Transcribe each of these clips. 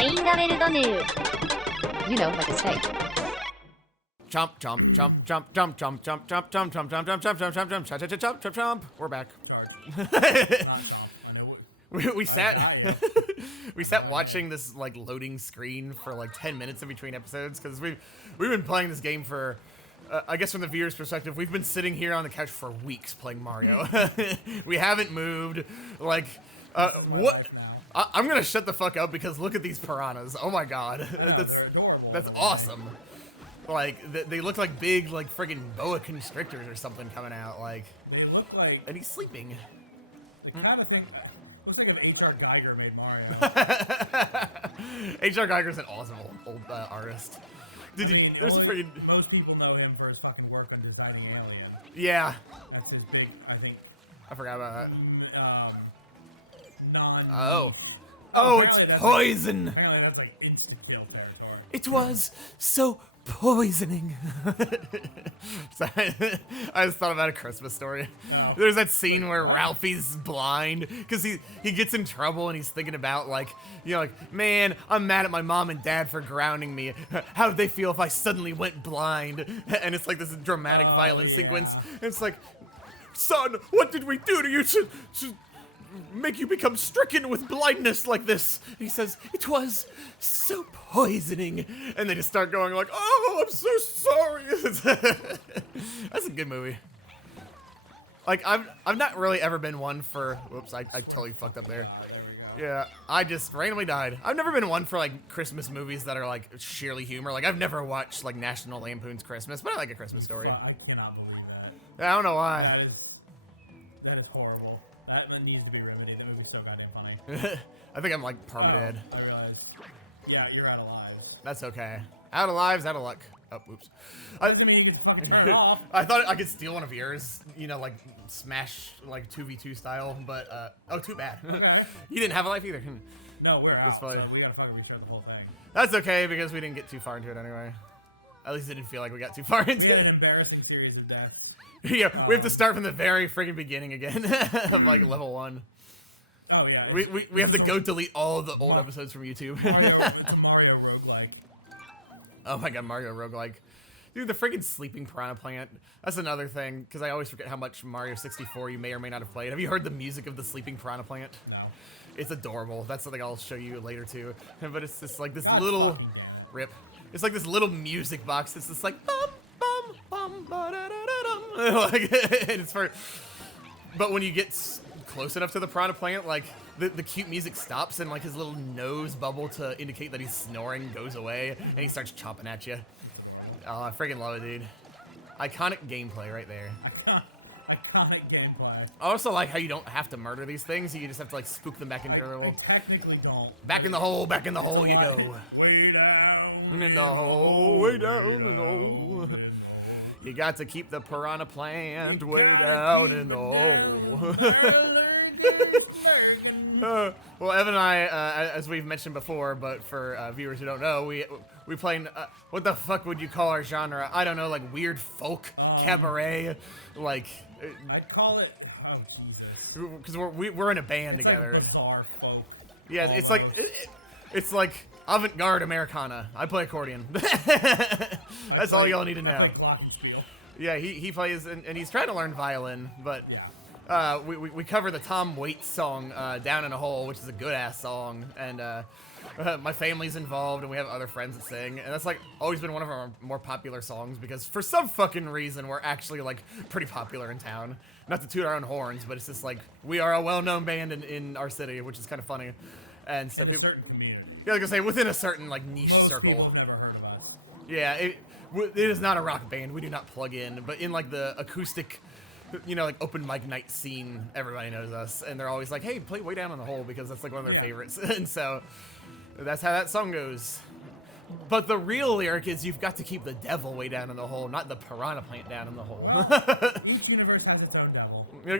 You know, like a snake. Jump, jump, jump, jump, jump, jump, jump, jump, jump, jump, jump, jump, jump, jump, jump, jump, jump, jump, jump, jump. We're back. We sat watching this like loading screen for like 10 minutes in between episodes because we've been playing this game for I guess from the viewer's perspective, we've been sitting here on the couch for weeks playing Mario. We haven't moved. Like, what? I'm gonna shut the fuck up because look at these piranhas. Oh my god, that's awesome. Like they look like big like friggin' boa constrictors or something coming out. Like they look like. And he's sleeping. They kind of think. Let's think of H.R. Geiger made Mario. H.R. Geiger's an awesome old artist. There's a freaking. Most people know him for his fucking work on designing Alien. Yeah. That's his big. I think. I forgot about that. Oh, it's poison. Apparently that's like insta-kill territory. It was so poisoning. So I just thought about A Christmas Story. Oh. There's that scene where Ralphie's blind because he gets in trouble and he's thinking about like, you know, like, man, I'm mad at my mom and dad for grounding me. How would they feel if I suddenly went blind? And it's like this dramatic violin sequence. And it's like, son, what did we do to you to make you become stricken with blindness like this? And he says, it was so poisoning. And they just start going like, oh, I'm so sorry. That's a good movie. Like, I've not really ever been one for, whoops, I totally fucked up there. Yeah, I just randomly died. I've never been one for like Christmas movies that are like sheerly humor. Like I've never watched like National Lampoon's Christmas, but I like A Christmas Story. I cannot believe that. I don't know why. That is horrible. That needs to be remedied. That movie's so goddamn funny. I think I'm like perma-dead. I realized. Yeah, you're out of lives. That's okay. Out of lives, out of luck. Oh, oops. Doesn't mean you can fucking turn it off. I thought I could steal one of yours, you know, like smash like 2v2 style, but oh, too bad. Okay. You didn't have a life either. No, we're out. Funny. So we gotta fucking restart the whole thing. That's okay because we didn't get too far into it anyway. At least it didn't feel like we got too far into it. We had an embarrassing series of deaths. Yeah, we have to start from the very friggin' beginning again of like level 1. Oh yeah. We have to go delete all the old episodes from YouTube. Mario roguelike. Oh my god, Mario roguelike. Dude, the friggin' sleeping piranha plant. That's another thing, because I always forget how much Mario 64 you may or may not have played. Have you heard the music of the sleeping piranha plant? No. It's adorable. That's something I'll show you later too. But it's just like this little rip. It's like this little music box. It's just like bum bum bum ba da da da dum. Like, and it's for. But when you get close enough to the piranha plant, like the cute music stops and like his little nose bubble to indicate that he's snoring goes away and he starts chomping at you. Oh, I freaking love it, dude. Iconic gameplay right there. Iconic gameplay. I also like how you don't have to murder these things. You just have to like spook them back into your little. I technically don't. Back in the hole you go. Way down. In the hole, way down in the hole. You got to keep the piranha plant way down in the hole. Well, Evan and I, as we've mentioned before, but for viewers who don't know, we playing, what the fuck would you call our genre? I don't know, like weird folk, cabaret, like. I'd call it, oh Jesus. Because we're in a band together. Like bizarre folk. Yeah, it's like, it's like avant-garde Americana. I play accordion. That's all y'all need to know. Yeah, he plays, and he's trying to learn violin, but we cover the Tom Waits song, Down in a Hole, which is a good-ass song, and my family's involved, and we have other friends that sing, and that's, like, always been one of our more popular songs, because for some fucking reason, we're actually, like, pretty popular in town. Not to toot our own horns, but it's just, like, we are a well-known band in our city, which is kind of funny. And so people... certain community. Yeah, like I say, within a certain, like, niche circle. Most people have never heard of us. Yeah, it is not a rock band. We do not plug in, but in like the acoustic, you know, like open mic night scene, everybody knows us, and they're always like, "Hey, play Way Down in the Hole," because that's like one of their favorites, and so that's how that song goes. But the real lyric is, "You've got to keep the devil way down in the hole, not the piranha plant down in the hole." Well, each universe has its own devil. I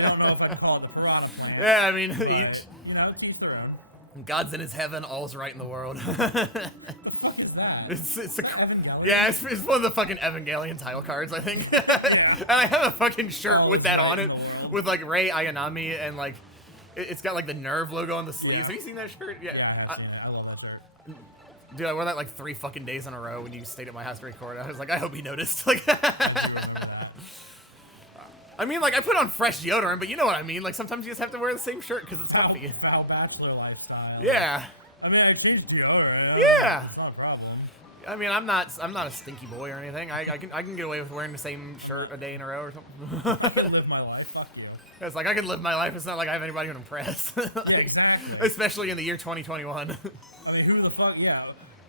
don't know if I call it the piranha plant. Yeah, I mean, but, you know, each their own. God's in his heaven, all's right in the world. What the fuck is that? It's one of the fucking Evangelion title cards, I think. And I have a fucking shirt with that on it, with like Rei Ayanami and like It's got like the Nerve logo on the sleeves. Yeah. Have you seen that shirt? Yeah, I have seen it. I love that shirt. Dude, I wore that like 3 fucking days in a row when you stayed at my house to record. I was like, I hope he noticed. Like, I mean, like, I put on fresh deodorant, but you know what I mean. Like, sometimes you just have to wear the same shirt because it's comfy. Foul bachelor lifestyle. Yeah. I mean, I changed deodorant. Yeah. It's not a problem. I mean, I'm not a stinky boy or anything. I can get away with wearing the same shirt a day in a row or something. I can live my life. Fuck you. It's like I can live my life. It's not like I have anybody to impress. Like, Yeah, exactly. Especially in the year 2021. I mean, who the fuck? Yeah.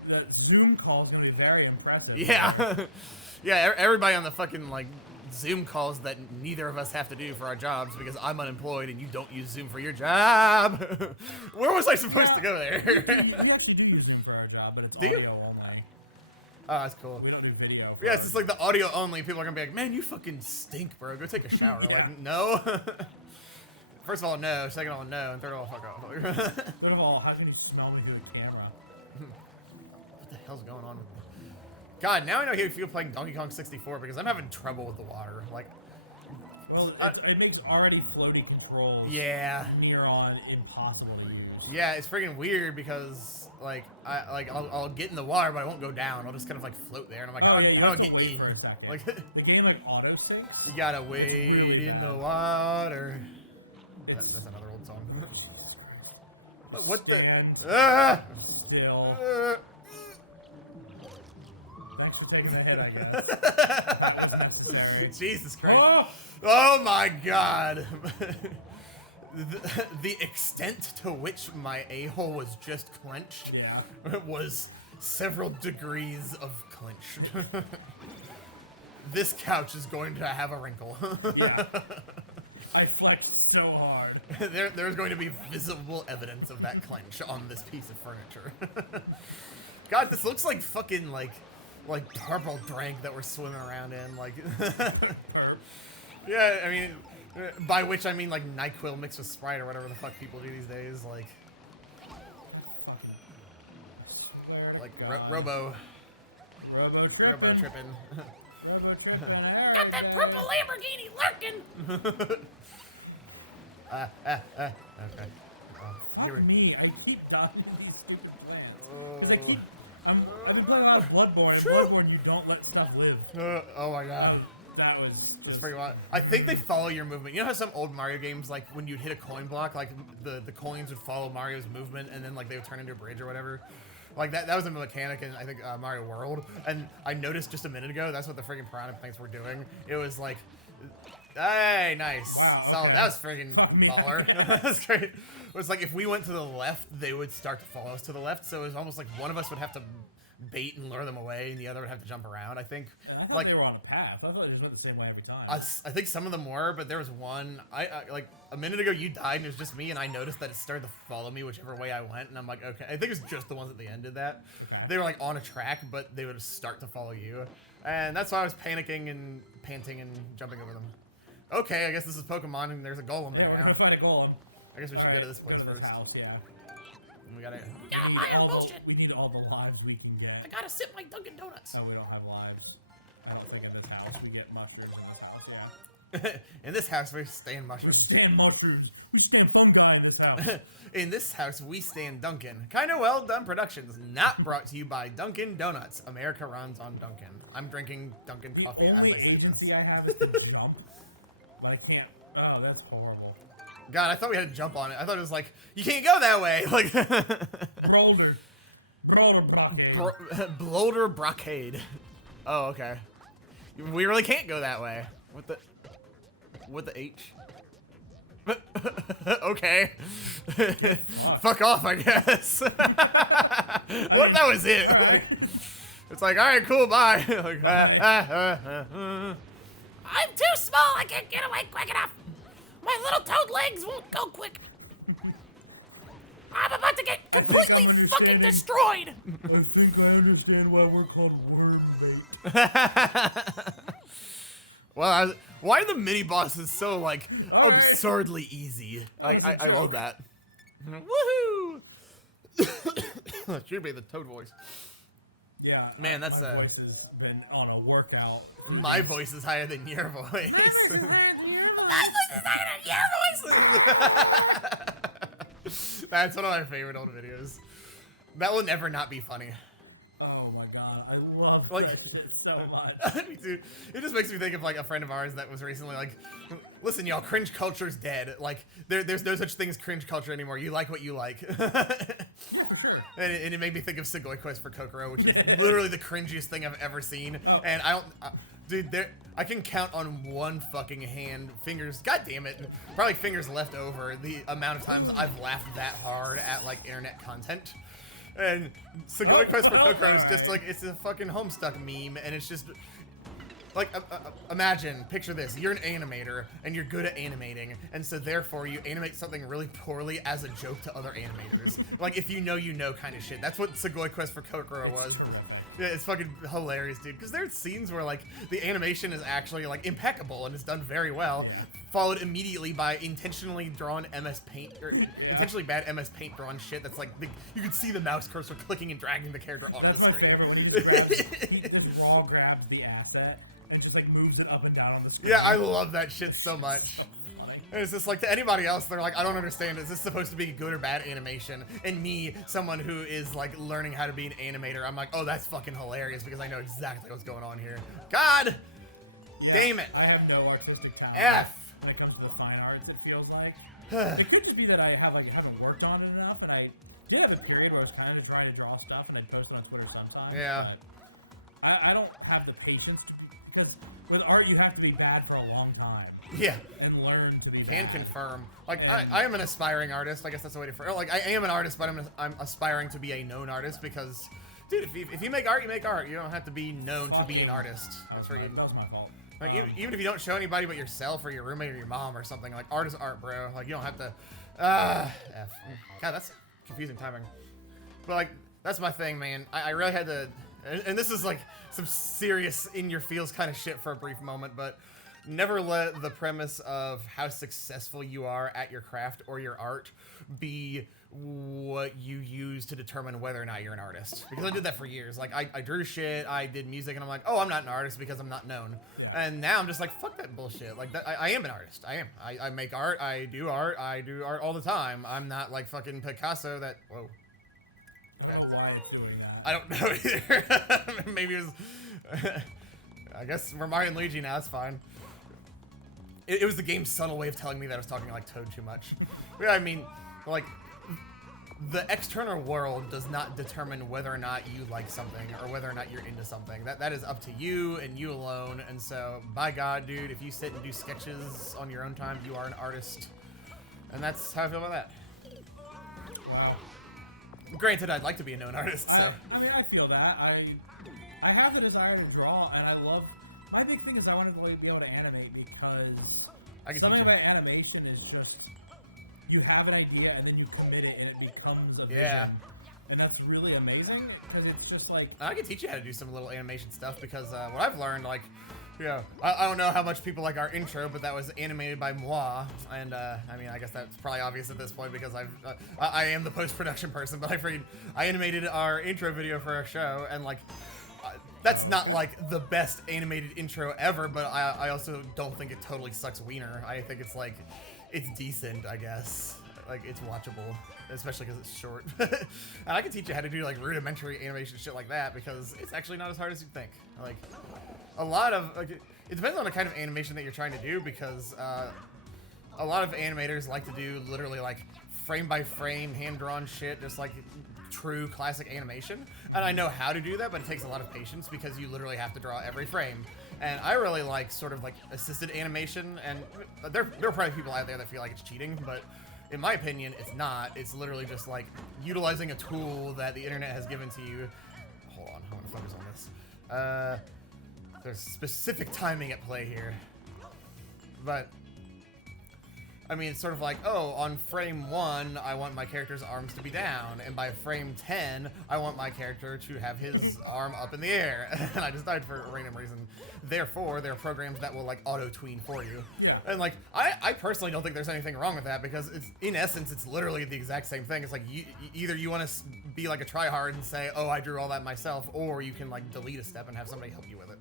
The Zoom call is gonna be very impressive. Yeah. Yeah, everybody on the fucking, like, Zoom calls that neither of us have to do for our jobs because I'm unemployed and you don't use Zoom for your job. Where was I supposed to go there? We actually do use Zoom for our job, but it's Do you? audio only. Oh, that's cool. We don't do video. Yeah, it's just like the audio only. People are gonna be like, man, you fucking stink, bro. Go take a shower. Yeah. Like, no. First of all, no. Second of all, no. And third of all, fuck off. Third of all, how can you smell me through the camera? What the hell's going on with me? God, now I know how you feel playing Donkey Kong 64 because I'm having trouble with the water. Like, Well, it makes already floaty controls yeah. near on impossible to use. Yeah, it's freaking weird because like I'll get in the water but I won't go down. I'll just kind of like float there and I'm like, how do I get in? For a second. Like the game like auto saves. you gotta wade really in bad. the water. It's- That's another old song. What the? Stand Ah! still. Thanks for taking the hit, I guess. Necessary. Jesus Christ. Oh! Oh my God. The extent to which my a-hole was just clenched Yeah. was several degrees of clench. This couch is going to have a wrinkle. Yeah. I flexed so hard. There's going to be visible evidence of that clench on this piece of furniture. God, this looks like fucking like purple drink that we're swimming around in. Like, Perp. yeah, I mean, by which I mean like NyQuil mixed with Sprite or whatever the fuck people do these days. Like Robo Robo tripping. tripping. Robo tripping. Got that purple Lamborghini lurking. Okay. Here we Fuck me, I keep dodging these stupid plants. Because I keep, I've been playing a lot of Bloodborne, and Bloodborne you don't let stuff live. Oh my God. That was That's pretty wild. I think they follow your movement. You know how some old Mario games, like when you'd hit a coin block, like the coins would follow Mario's movement, and then like they would turn into a bridge or whatever. Like that was a mechanic in I think Mario World. And I noticed just a minute ago that's what the friggin' piranha plants were doing. It was like, hey, nice, Wow, solid. okay. That was friggin' Fuck me. baller. That's great. It was like if we went to the left, they would start to follow us to the left. So it was almost like one of us would have to bait and lure them away, and the other would have to jump around. I think. I thought Like they were on a path. I thought they just went the same way every time. I think some of them were, but there was one. I like a minute ago you died and it was just me, and I noticed that it started to follow me whichever way I went, and I'm like, okay. I think it was just the ones at the end did that. Okay. They were like on a track, but they would start to follow you, and that's why I was panicking and panting and jumping over them. Okay, I guess this is Pokemon, and there's a golem Yeah, there we're now. gonna find a golem. I guess we should go to this place Go to first. house, yeah. We gotta. Yeah, We buy need our all- bullshit. We need all the lives we can I get. gotta sip my Dunkin' Donuts. Oh, we don't have lives. I don't think in this house. We get mushrooms in this house, yeah. In this house, we stand We mushrooms. stand mushrooms. We stand fungi in this house. In this house, we stand Dunkin'. Kinda Well Done Productions, not brought to you by Dunkin' Donuts. America runs on Dunkin'. I'm drinking Dunkin' The coffee as only I say agency this. I have is to jump, but I can't. Oh, that's horrible. God, I thought we had to jump on it. I thought it was like, you can't go that way. Like, Brolder blockade. Bloater Brocade. Oh, okay. We really can't go that way. With the H? Okay. Fuck off, I guess. What if that was it? All right. Like, it's like, alright, cool, bye. Like, I'm too small. I can't get away quick enough. My little toad legs won't go quick. I'm about to get completely I'm fucking understanding. destroyed. I think I understand why we're called worm bait. Well, why are the mini bosses so like All right. absurdly easy? Like Awesome I love that. Woohoo! That should be the Toad voice. Yeah. Man, that's my voice has been on a workout. my voice is higher than your voice. My voice is higher than your voice. That's one of my favorite old videos. That will never not be funny. Oh my god, I love Like- that shit so much. Me too. It just makes me think of like a friend of ours that was recently like, listen, y'all, cringe culture's dead. Like, there's no such thing as cringe culture anymore. You like what you like. Yeah, for sure. And it made me think of Sugoi Quest for Kokoro, which is literally the cringiest thing I've ever seen. Oh. And I don't, dude, I can count on one fucking hand, fingers, god damn it, probably fingers left over, the amount of times I've laughed that hard at like internet content. And Sugoi Quest for Kokoro is just like, it's a fucking Homestuck meme, and it's just, like, imagine, picture this, you're an animator, and you're good at animating, and so therefore you animate something really poorly as a joke to other animators. Like, if you know kind of shit. That's what Sugoi Quest for Kokoro was. Yeah, it's fucking hilarious, dude, because there's scenes where, like, the animation is actually, like, impeccable, and it's done very well, followed immediately by intentionally drawn MS Paint, or intentionally bad MS Paint drawn shit that's, like, you can see the mouse cursor clicking and dragging the character onto That's the my screen. favorite when he just raw grabs the asset and just like moves it up and down on the screen. Yeah, I love that shit so much. Funny. And it's just like, to anybody else, they're like, I don't understand, is this supposed to be good or bad animation? And me, someone who is like learning how to be an animator, I'm like, oh, that's fucking hilarious because I know exactly what's going on here. God Yeah, damn it. I have no artistic talent F. when it comes to the fine arts, it feels like. It could just be that I haven't worked on it enough, and I did have a period where I was kind of trying to draw stuff and I'd post it on Twitter sometimes. Yeah. but I don't have the patience, because with art you have to be bad for a long time. Yeah. And learn to be Can bad. confirm. Like, And- I am an aspiring artist. I guess that's the way to phrase it. Like, I am an artist, but I'm aspiring to be a known artist because, dude, if you make art, you make art. You don't have to be known to be an artist. That's where you... That was my fault. Like, even if you don't show anybody but yourself or your roommate or your mom or something, like, art is art, bro. Like, you don't have to, F. God, that's confusing timing. But, like, that's my thing, man. I really had to, and this is, like, some serious in-your-feels kind of shit for a brief moment, but never let the premise of how successful you are at your craft or your art be what you use to determine whether or not you're an artist. Because I did that for years. Like, I drew shit, I did music, and I'm like, oh, I'm not an artist because I'm not known. Yeah. And now I'm just like, fuck that bullshit. Like, I am an artist. I am. I make art, I do art all the time. I'm not like fucking Picasso that, whoa. I don't know why it's doing that. I don't know either. Maybe it was, I guess we're Mario and Luigi now, that's fine. It was the game's subtle way of telling me that I was talking like Toad too much. Yeah, I mean, like, the external world does not determine whether or not you like something or whether or not you're into something. That is up to you and you alone. And so, by God, dude, if you sit and do sketches on your own time, you are an artist. And that's how I feel about that. Wow. Granted, I'd like to be a known artist, so. I mean, I feel that. I have the desire to draw, and I love. My big thing is I want to be able to animate because I can something teach you. about animation is just you have an idea and then you commit it and it becomes a Yeah. vision. And that's really amazing because it's just like I can teach you how to do some little animation stuff because what I've learned, like, you know, I don't know how much people like our intro, but that was animated by moi, and I mean, I guess that's probably obvious at this point because I am the post-production person, but I animated our intro video for our show, and like, that's not like the best animated intro ever, but I also don't think it totally sucks wiener. I think it's like, it's decent, I guess. Like, it's watchable, especially because it's short. And I can teach you how to do like rudimentary animation shit like that because it's actually not as hard as you think. Like, a lot of, like, it depends on the kind of animation that you're trying to do because a lot of animators like to do literally like frame by frame, hand-drawn shit, just like true classic animation. And I know how to do that, but it takes a lot of patience because you literally have to draw every frame. And I really like sort of like assisted animation, and there are probably people out there that feel like it's cheating, but in my opinion, it's not. It's literally just like utilizing a tool that the internet has given to you. Hold on, I want to focus on this. There's specific timing at play here. But, I mean, it's sort of like, oh, on frame 1, I want my character's arms to be down, and by frame 10, I want my character to have his arm up in the air, and I just died for a random reason. Therefore, there are programs that will, like, auto-tween for you. Yeah. And, like, I personally don't think there's anything wrong with that, because it's, in essence, it's literally the exact same thing. It's like, either you want to be like a tryhard and say, oh, I drew all that myself, or you can, like, delete a step and have somebody help you with it.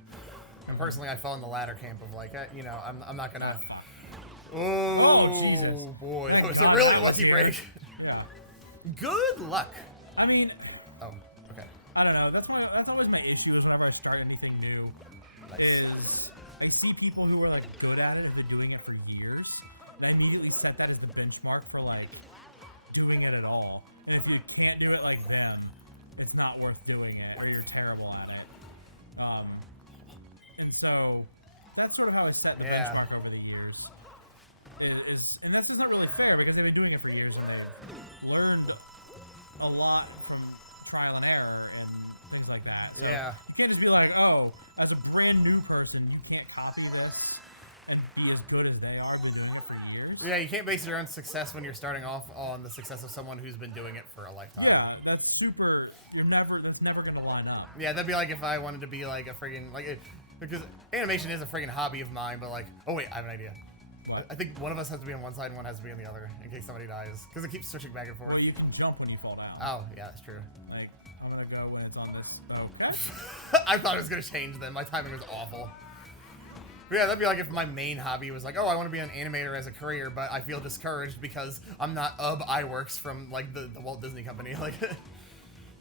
And personally, I fell in the latter camp of, like, you know, I'm not gonna... Oh, Jesus. boy, that was a really lucky break. Yeah. Good luck. I mean, Oh, okay. I don't know. That's always my issue is whenever I start anything new. Nice. Is I see people who are like good at it and they're doing it for years, and I immediately set that as the benchmark for like doing it at all. And if you can't do it like them, it's not worth doing it, or you're terrible at it. And so that's sort of how I set the benchmark over the years. And that's just not really fair because they've been doing it for years and they've learned a lot from trial and error and things like that. So Yeah. you can't just be like, oh, as a brand new person, you can't copy this and be as good as they are. Been doing it for years. Yeah, you can't base your own success when you're starting off on the success of someone who's been doing it for a lifetime. Yeah, that's super. That's never going to line up. Yeah, that'd be like if I wanted to be like a friggin' because animation is a friggin' hobby of mine, but like, oh wait, I have an idea. What? I think one of us has to be on one side and one has to be on the other in case somebody dies, because it keeps switching back and forth. Well, you can jump when you fall down. Oh, yeah, that's true. Like, I'm gonna go when it's on this. Oh, I thought it was gonna change then. My timing was awful. But yeah, that'd be like if my main hobby was like, oh, I want to be an animator as a career, but I feel discouraged because I'm not iWorks from like the Walt Disney Company. Like,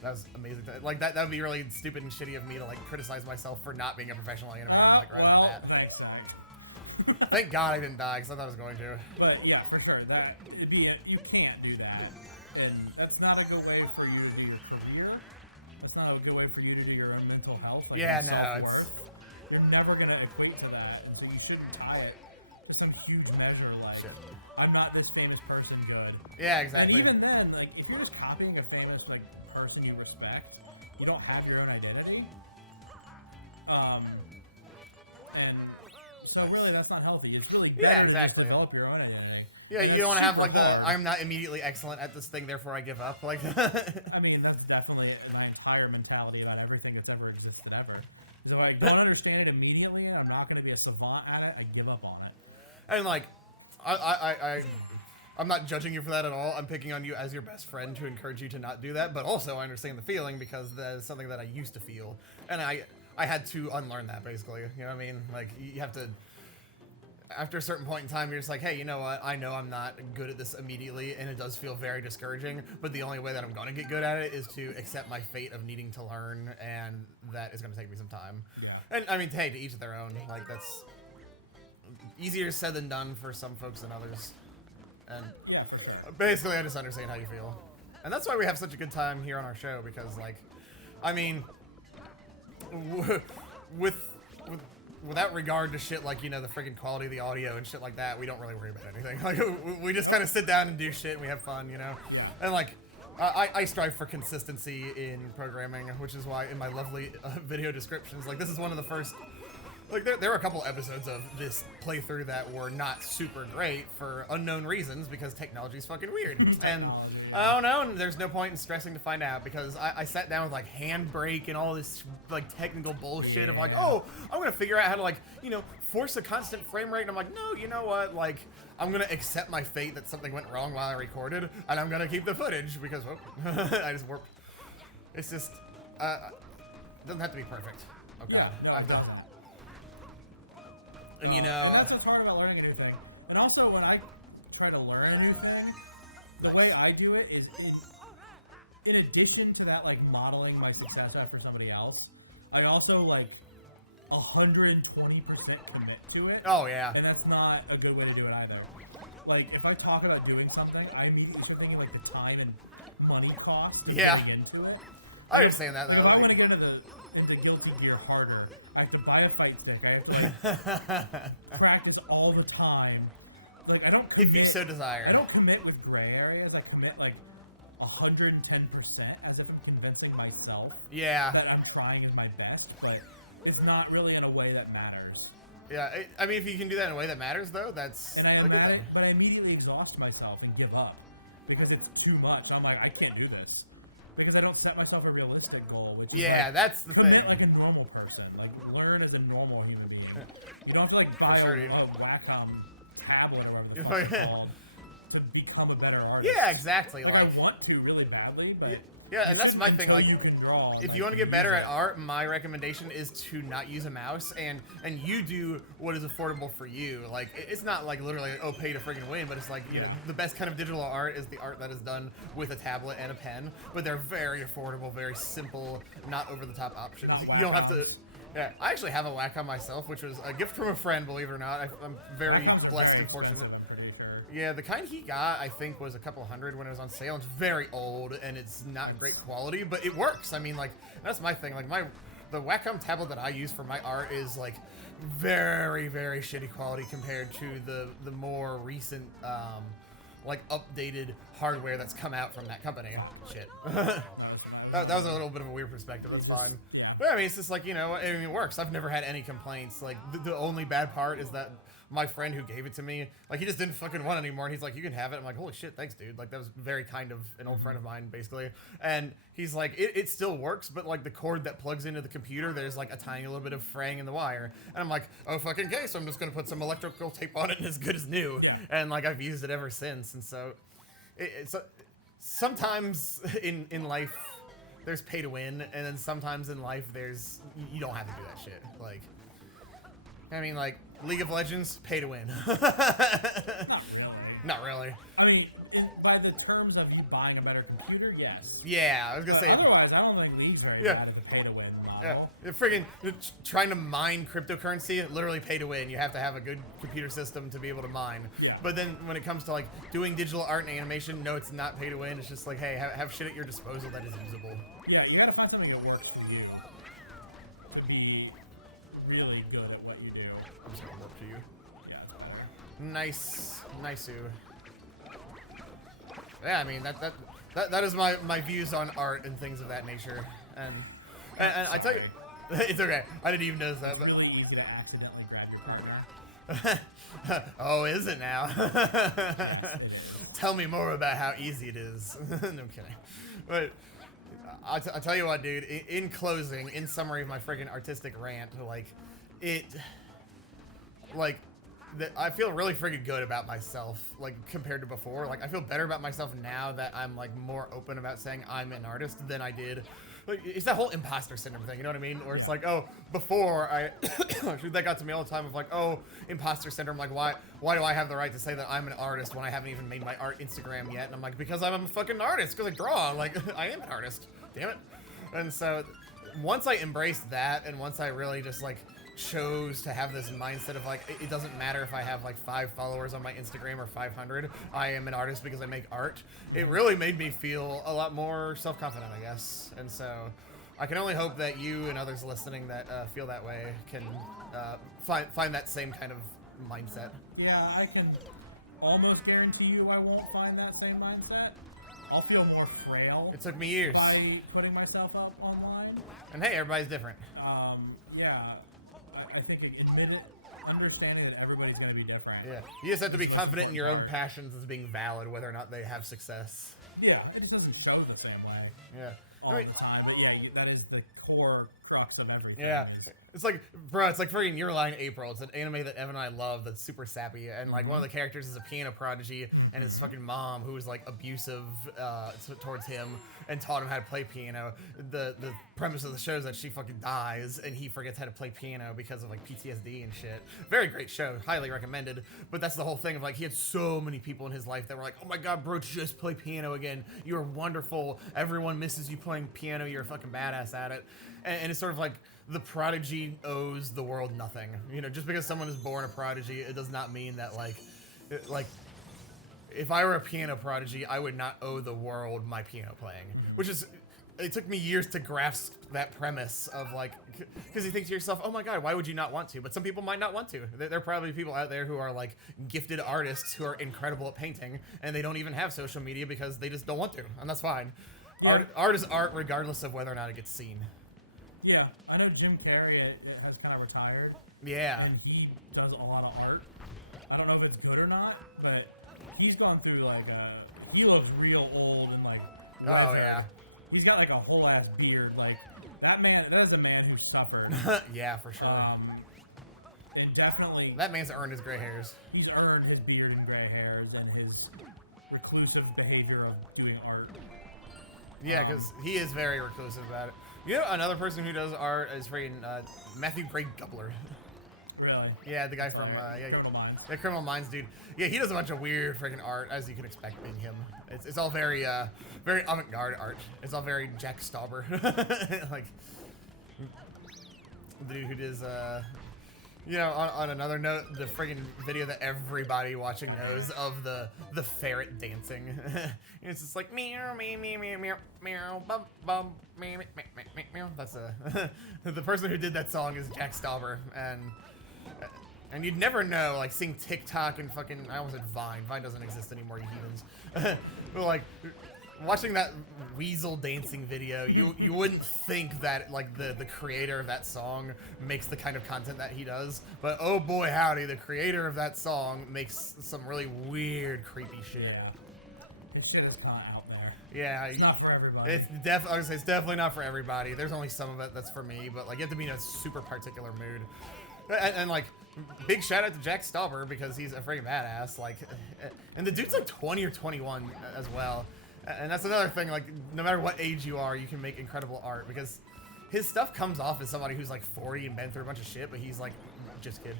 that was amazing. Like that would be really stupid and shitty of me to like criticize myself for not being a professional animator like right off the bat. thanks, Zach. Thank God I didn't die because I thought I was going to. But yeah, for sure, you can't do that, and that's not a good way for you to do your career. That's not a good way for you to do your own mental health. Like Yeah, your no, self-worth. You're never gonna equate to that, and so you shouldn't tie it to some huge measure like Shit. I'm not this famous person good. Yeah, exactly. And even then, like if you're just copying a famous like person you respect, you don't have your own identity. And so really, that's not healthy. It's really Yeah, exactly. Develop your own identity. Yeah, you don't want to have like the I'm not immediately excellent at this thing, therefore I give up. Like, I mean, that's definitely my entire mentality about everything that's ever existed ever. Because if I don't understand it immediately and I'm not going to be a savant at it, I give up on it. and like, I'm not judging you for that at all. I'm picking on you as your best friend to encourage you to not do that. But also, I understand the feeling because that is something that I used to feel, and I had to unlearn that basically. You know what I mean? Like, you have to. After a certain point in time, you're just like, hey, you know what? I know I'm not good at this immediately, and it does feel very discouraging, but the only way that I'm going to get good at it is to accept my fate of needing to learn, and that is going to take me some time. Yeah. And, I mean, hey, to each their own. Like, that's easier said than done for some folks than others. And Yeah, for sure. basically, I just understand how you feel. And that's why we have such a good time here on our show, because, like, I mean, without regard to shit like, you know, the freaking quality of the audio and shit like that, we don't really worry about anything. Like, we just kind of sit down and do shit and we have fun, you know? Yeah. And, like, I strive for consistency in programming, which is why in my lovely video descriptions, like, this is one of the first... Like, there were a couple episodes of this playthrough that were not super great for unknown reasons because technology's fucking weird. And I don't know, and there's no point in stressing to find out because I sat down with, like, Handbrake and all this, like, technical bullshit of, like, oh, I'm gonna figure out how to, like, you know, force a constant frame rate. And I'm like, no, you know what? Like, I'm gonna accept my fate that something went wrong while I recorded, and I'm gonna keep the footage because, whoop, I just warped. It's just, it doesn't have to be perfect. Oh, God. Yeah, no, I have to... definitely. And you know, and that's what's hard about learning a new thing. And also, when I try to learn a new thing, the way I do it is, in addition to that, like modeling my success after somebody else, I also like 120% commit to it. Oh yeah. And that's not a good way to do it either. Like, if I talk about doing something, I immediately start thinking like the time and money cost of Yeah. getting into it. I understand that though. If I like- want to get into Guilty Gear harder, I have to buy a fight stick. I have to like, practice all the time. Like, I don't. Commit, If you so desire. I don't commit with gray areas. I commit like 110% as if I'm convincing myself Yeah. that I'm trying is my best, but it's not really in a way that matters. Yeah. I mean, if you can do that in a way that matters, though, that's And I a good thing. but I immediately exhaust myself and give up because it's too much. I'm like, I can't do this. Because I don't set myself a realistic goal, which is Yeah, like, that's the commit thing. like a normal person. Like, learn as a normal human being. You don't have to like buy sure, a dude. Wacom tablet or If whatever the I- fuck it's called to become become a better artist. Yeah, exactly. Like I want to really badly, but yeah, and that's my thing. Like, you can draw. if you want to get better at art, my recommendation is to not use a mouse and you do what is affordable for you. Like, it's not like literally oh pay to friggin' win, but it's like, you know, the best kind of digital art is the art that is done with a tablet and a pen. But they're very affordable, very simple, not over the top options. You don't have to. Yeah, I actually have a Wacom myself, which was a gift from a friend, believe it or not. I'm very blessed and fortunate. Yeah, the kind he got, I think, was a couple hundred when it was on sale. It's very old, and it's not great quality, but it works. I mean, like, that's my thing. Like, the Wacom tablet that I use for my art is, like, very, very shitty quality compared to the more recent, like, updated hardware that's come out from that company. Shit. That was a little bit of a weird perspective. That's fine. Yeah. But, I mean, it's just like, you know, I mean, it works. I've never had any complaints. Like, the only bad part is that my friend who gave it to me, like, he just didn't fucking want it anymore, and he's like, you can have it. I'm like, holy shit, thanks, dude. Like, that was very kind of an old friend of mine, basically. And he's like, it still works, but, like, the cord that plugs into the computer, there's, like, a tiny little bit of fraying in the wire. And I'm like, oh, fucking okay, so I'm just gonna put some electrical tape on it, and it's good as new. Yeah. And, like, I've used it ever since. And so, it's sometimes in life, there's pay to win, and then sometimes in life, you don't have to do that shit. Like, I mean, like, League of Legends, pay to win. Not really. I mean, by the terms of you buying a better computer, yes. Yeah, I was gonna say. Otherwise, I don't think League's very Yeah. bad at the pay to win model. Yeah, you're friggin' trying to mine cryptocurrency, literally pay to win. You have to have a good computer system to be able to mine. Yeah. But then when it comes to like doing digital art and animation, no, it's not pay to win. It's just like, hey, have shit at your disposal that is usable. Yeah, you gotta find something that works for you. To be really good at what you do. I'm just gonna work to you. Yeah. Nice, yeah, I mean that is my views on art and things of that nature. And I tell you, it's okay. I didn't even notice that. It's But really easy to accidentally grab your partner. oh, is it now? Tell me more about how easy it is. No, I'm kidding. But I'll tell you what, dude. In closing, in summary of my friggin' artistic rant, I feel really friggin' good about myself, like, compared to before. Like, I feel better about myself now that I'm, like, more open about saying I'm an artist than I did. Like, it's that whole imposter syndrome thing, you know what I mean? Where it's like, oh, before that got to me all the time of like, oh, imposter syndrome, like, why do I have the right to say that I'm an artist when I haven't even made my art Instagram yet? And I'm like, because I'm a fucking artist, because I draw, like, I am an artist, damn it. And so, once I embraced that, and once I really just, like, chose to have this mindset of like, it doesn't matter if I have like 5 followers on my Instagram or 500, I am an artist because I make art. It really made me feel a lot more self-confident, I guess. And so I can only hope that you and others listening that feel that way can find that same kind of mindset. Yeah, I can almost guarantee you I won't find that same mindset. I'll feel more frail. It took me years. By putting myself up online. And hey, everybody's different. Yeah. I think understanding that everybody's going to be different. Yeah, you just have to be confident in your own passions as being valid, whether or not they have success. Yeah, it just doesn't show the same way. Yeah. All the time, but yeah, that is the core crux of everything. Yeah, it's like, bro, it's like freaking Your Line April. It's an anime that Evan and I love that's super sappy, and like one of the characters is a piano prodigy, and his fucking mom, who was like abusive towards him and taught him how to play piano. The premise of the show is that she fucking dies, and he forgets how to play piano because of like PTSD and shit. Very great show, highly recommended. But that's the whole thing of like, he had so many people in his life that were like, oh my god, bro, just play piano again. You're wonderful. Everyone misses you playing piano. You're a fucking badass at it. And it's sort of like the prodigy owes the world nothing. You know, just because someone is born a prodigy, it does not mean that like if I were a piano prodigy, I would not owe the world my piano playing. Which is, it took me years to grasp that premise of like, because you think to yourself, oh my god, why would you not want to? But some people might not want to. There are probably people out there who are like gifted artists who are incredible at painting, and they don't even have social media because they just don't want to, and that's fine. Yeah. Art is art regardless of whether or not it gets seen. Yeah, I know Jim Carrey has kind of retired. Yeah. And he does a lot of art. I don't know if it's good or not, but he's gone through like he looks real old and like. Oh yeah. He's got like a whole ass beard. Like that is a man who suffered. Yeah, for sure. And definitely. That man's earned his gray hairs. He's earned his beard and gray hairs and his reclusive behavior of doing art. Yeah, because he is very reclusive about it. You know, another person who does art is freaking Matthew Gray Gubler. Really? Yeah, the guy from Criminal Minds. The Criminal Minds dude. Yeah, he does a bunch of weird freaking art, as you can expect being him. It's all very very avant-garde art. It's all very Jack Stauber. Like the dude who does you know, on another note, the friggin' video that everybody watching knows of the ferret dancing. It's just like meow meow meow meow meow meow bum bum meow meow meow meow. That's the person who did that song is Jack Stauber, and you'd never know, like, seeing TikTok and fucking, I almost said Vine. Vine doesn't exist anymore, you heathens. But, like, watching that weasel dancing video, you wouldn't think that, like, the creator of that song makes the kind of content that he does. But, oh boy howdy, the creator of that song makes some really weird, creepy shit. Yeah. This shit is kind of out there. Yeah. It's not for everybody. It's definitely not for everybody. There's only some of it that's for me, but, like, you have to be in a super particular mood. And like, big shout out to Jack Stauber because he's a freaking badass. Like, and the dude's like 20 or 21 as well. And that's another thing. Like, no matter what age you are, you can make incredible art because his stuff comes off as somebody who's like 40 and been through a bunch of shit, but he's like, just kidding.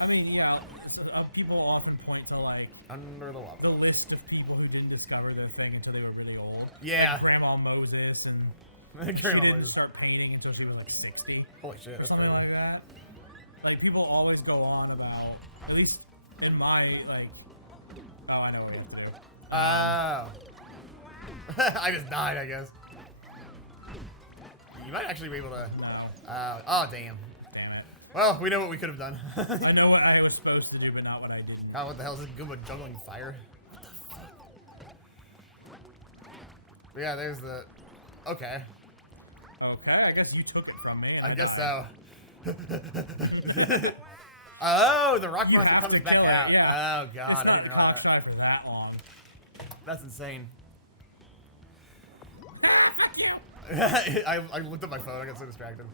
I mean, yeah. People often point to like Under the Lava. The list of people who didn't discover their thing until they were really old. Yeah. Like Grandma Moses and. She didn't start painting until she was like 60. Holy shit, that's something crazy. like that. Like, people always go on about, at least in my, like, oh, I know what I'm gonna do. I just died, I guess. You might actually be able to. No. Oh, damn. Damn it. Well, we know what we could have done. I know what I was supposed to do, but not what I did. God, what the hell is this Goomba juggling fire? What the fuck? Yeah, there's the. Okay. Okay, I guess you took it from me. I guess so. Oh, the rock You monster have comes to back kill it, out. yeah. Oh god, I didn't know that. It's not for that long. That's insane. Ah, I looked at my phone. I got so distracted.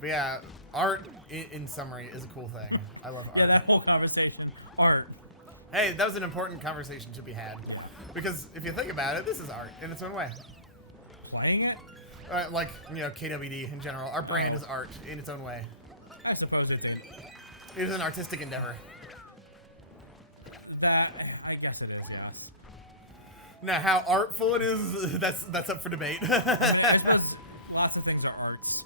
But yeah, art in summary is a cool thing. I love art. Yeah, that whole conversation. Art. Hey, that was an important conversation to be had. Because if you think about it, this is art in its own way. Playing it? Like, you know, KWD in general. Our brand is art in its own way. I suppose it is. It is an artistic endeavor. That, I guess it is, yeah. Now, how artful it is, that's up for debate. I mean, lots of things are arts.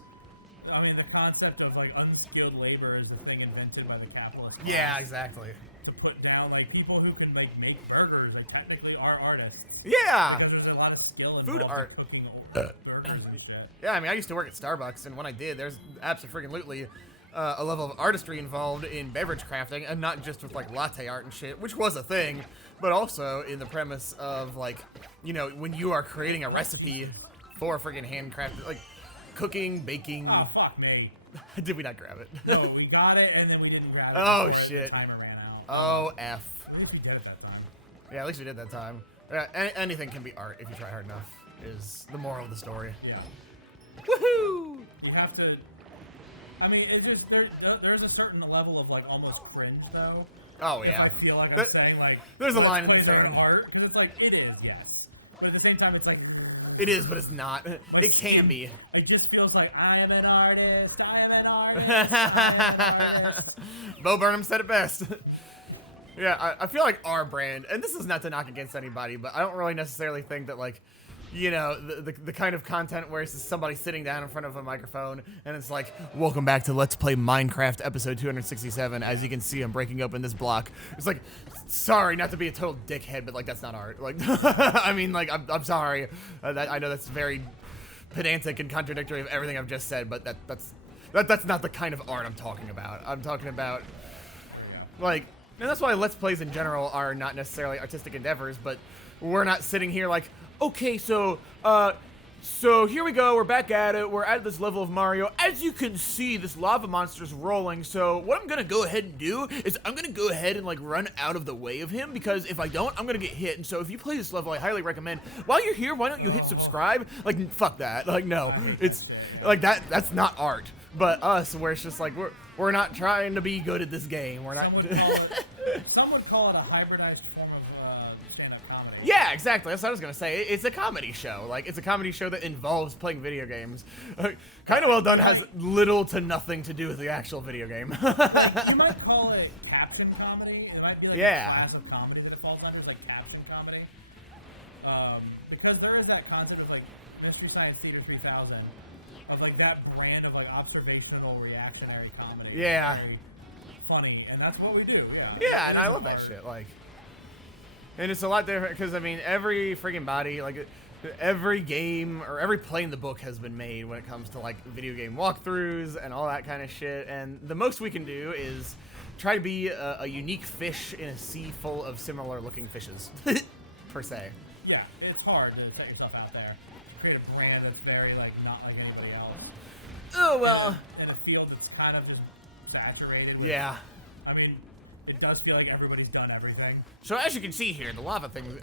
I mean, the concept of, like, unskilled labor is a thing invented by the capitalists. Yeah, exactly. To put down, like, people who can, like, make burgers that technically are artists. Yeah! Because there's a lot of skill involved Food art. in cooking burgers and shit. Yeah, I mean, I used to work at Starbucks, and when I did, there's absolutely a level of artistry involved in beverage crafting, and not just with, like, latte art and shit, which was a thing, but also in the premise of, like, you know, when you are creating a recipe for friggin' handcrafted, like, cooking, baking. Oh, fuck me. Did we not grab it? No, we got it, and then we didn't grab it. Oh, before shit. The timer ran out. Oh, F. At least we did it that time. Yeah, at least we did that time. Anything can be art if you try hard enough, is the moral of the story. Yeah. Woohoo! You have to... I mean, it's just, there's a certain level of, like, almost cringe, though. Oh, Because yeah. I feel like I'm saying, like... There's a let's line in play the their sand. art, because it's like, it is, yes. But at the same time, it's like... It is, but it's not. Like, It can be. It just feels like, I am an artist, I am an artist, I am an artist. Bo Burnham said it best. Yeah, I feel like our brand, and this is not to knock against anybody, but I don't really necessarily think that, like, you know, the kind of content where it's just somebody sitting down in front of a microphone and it's like, welcome back to Let's Play Minecraft episode 267. As you can see, I'm breaking open this block. It's like, sorry, not to be a total dickhead, but, like, that's not art. Like, I mean, like, I'm sorry. I know that's very pedantic and contradictory of everything I've just said, but that's not the kind of art I'm talking about. I'm talking about, like, and that's why Let's Plays in general are not necessarily artistic endeavors, but we're not sitting here like, okay, so here we go, we're back at it, we're at this level of Mario. As you can see, this lava monster's rolling, so what I'm gonna go ahead and do is I'm gonna go ahead and, like, run out of the way of him, because if I don't, I'm gonna get hit. And so if you play this level, I highly recommend, while you're here, why don't you hit subscribe? Like, fuck that. Like, no, it's, like, that's not art. But us, where it's just like, we're not trying to be good at this game, we're not... Some would call it a hybridized form of Yeah, exactly. That's what I was gonna say. It's a comedy show. Like, it's a comedy show that involves playing video games. Kind of Well Done has little to nothing to do with the actual video game. You might call it caption comedy. It might be like a class of comedy that it falls under. It's like caption comedy. Because there is that concept of like Mystery Science Theater 3000, of like that brand of like observational reactionary comedy. Yeah. Very funny, and that's what we do. Yeah, and I love that shit. Like, and it's a lot different because I mean, every freaking body, like, every game or every play in the book has been made when it comes to like video game walkthroughs and all that kind of shit. And the most we can do is try to be a unique fish in a sea full of similar-looking fishes, per se. Yeah, it's hard to set yourself out there, create a brand that's very like not like anybody else. Oh well. In a field that's kind of just saturated. Yeah. I mean, it does feel like everybody's done everything. So as you can see here, the lava thing,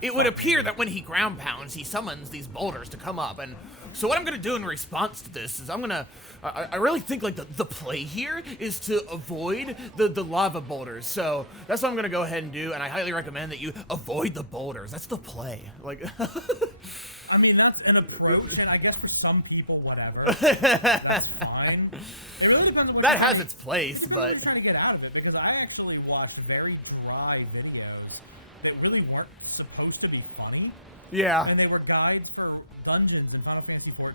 it would appear that when he ground pounds, he summons these boulders to come up. And so what I'm going to do in response to this is I really think like the play here is to avoid the lava boulders. So that's what I'm going to go ahead and do. And I highly recommend that you avoid the boulders. That's the play. Like, I mean, that's an approach, and I guess for some people, whatever. That's fine. It really depends on what that has its place, really but trying to get out of it, because I actually watched very dry videos that really weren't supposed to be funny. yeah. And they were guides for dungeons in Final Fantasy 14.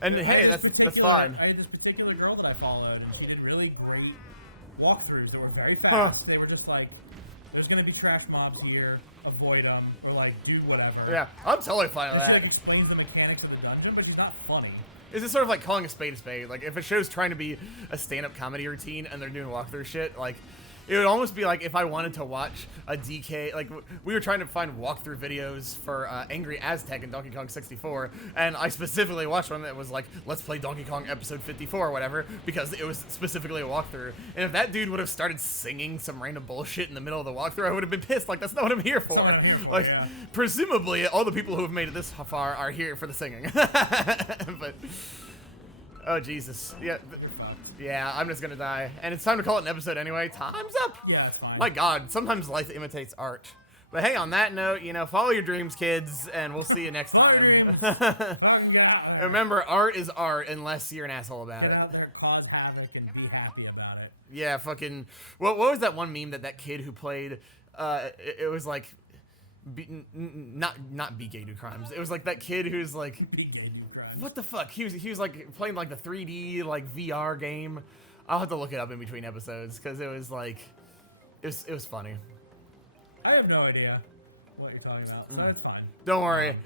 And hey, that's fine. I had this particular girl that I followed, and she did really great walkthroughs that were very fast. Huh. They were just like, there's going to be trash mobs here, avoid them, or like, do whatever. Yeah, I'm totally fine with And she that. like explains the mechanics of the dungeon, but she's not funny. Is it sort of like calling a spade a spade? Like, if a show's trying to be a stand-up comedy routine and they're doing walkthrough shit, like, it would almost be like if I wanted to watch a DK, like, we were trying to find walkthrough videos for Angry Aztec and Donkey Kong 64, and I specifically watched one that was like, let's play Donkey Kong episode 54 or whatever, because it was specifically a walkthrough. And if that dude would have started singing some random bullshit in the middle of the walkthrough, I would have been pissed. Like, that's not what I'm here for. That's not what I'm here for, Like, yeah. presumably, all the people who have made it this far are here for the singing. But... oh, Jesus. Yeah, I'm just gonna die. And it's time to call it an episode anyway. Time's up! Yeah, it's fine. My God, sometimes life imitates art. But hey, on that note, follow your dreams, kids, and we'll see you next time. And remember, art is art unless you're an asshole about Get it. out there, cause havoc, and be happy about it. Yeah, fucking... What was that one meme that kid who played... it was like... not Be Gay Do Crimes. It was like that kid who's like... what the fuck? He was like playing like the 3D like VR game. I'll have to look it up in between episodes because it was like it was funny. I have no idea what you're talking about, so that's fine. Don't worry.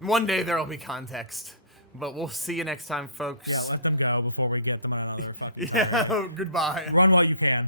One day there will be context. But we'll see you next time, folks. Yeah, let them go before we get them on another fucking Yeah, goodbye. Run while you can.